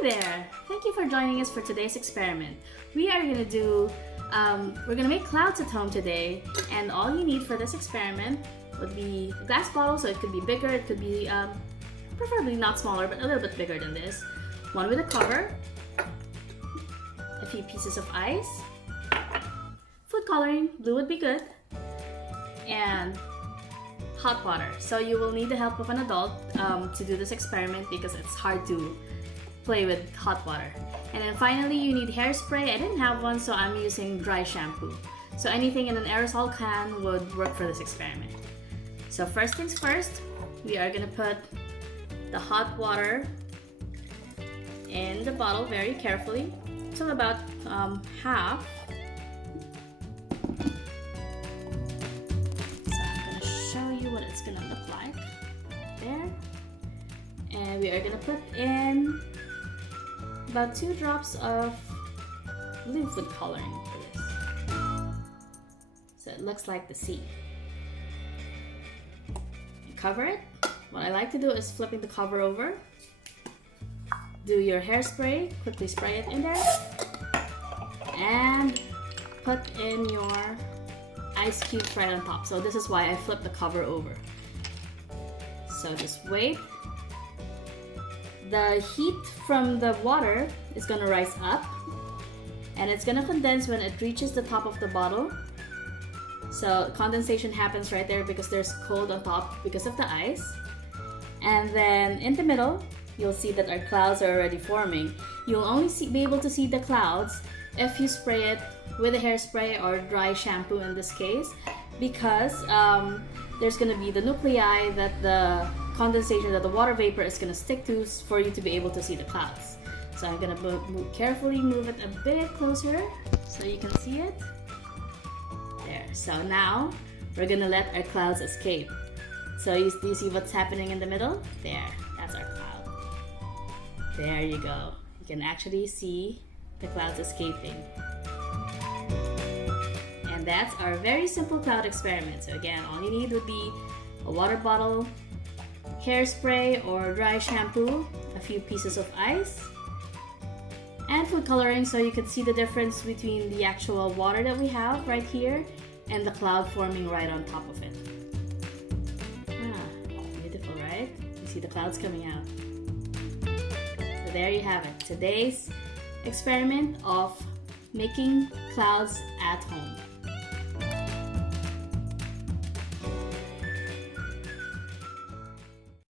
Hi there! Thank you for joining us for today's experiment. We are gonna do, we're gonna make clouds at home today, and all you need for this experiment would be a glass bottle, so it could be bigger, it could be preferably not smaller, but a little bit bigger than this. One with a cover, a few pieces of ice, food coloring, blue would be good, and hot water. So you will need the help of an adult to do this experiment because it's hard to play with hot water. And then finally you need hairspray. I didn't have one, so I'm using dry shampoo. So anything in an aerosol can would work for this experiment. So first things first, we are gonna put the hot water in the bottle very carefully till about half. What it's gonna look like there, and we are gonna put in about 2 drops of blue food coloring for this, so it looks like the sea. Cover it. What I like to do is flipping the cover over, do your hairspray, quickly spray it in there, and put in your ice cubes right on top. So this is why I flipped the cover over. So just wait. The heat from the water is gonna rise up and it's gonna condense when it reaches the top of the bottle. So condensation happens right there because there's cold on top because of the ice. And then in the middle, you'll see that our clouds are already forming. You'll only be able to see the clouds if you spray it with a hairspray or dry shampoo in this case, because there's going to be the nuclei that the condensation, that the water vapor is going to stick to for you to be able to see the clouds. So I'm going to carefully move it a bit closer so you can see it. There. So now we're going to let our clouds escape. So do you see what's happening in the middle? There. That's our cloud. There you go. You can actually see the clouds escaping. And that's our very simple cloud experiment. So again, all you need would be a water bottle, hairspray or dry shampoo, a few pieces of ice, and food coloring so you can see the difference between the actual water that we have right here and the cloud forming right on top of it. Beautiful, right? You see the clouds coming out. So there you have it. Today's experiment of making clouds at home.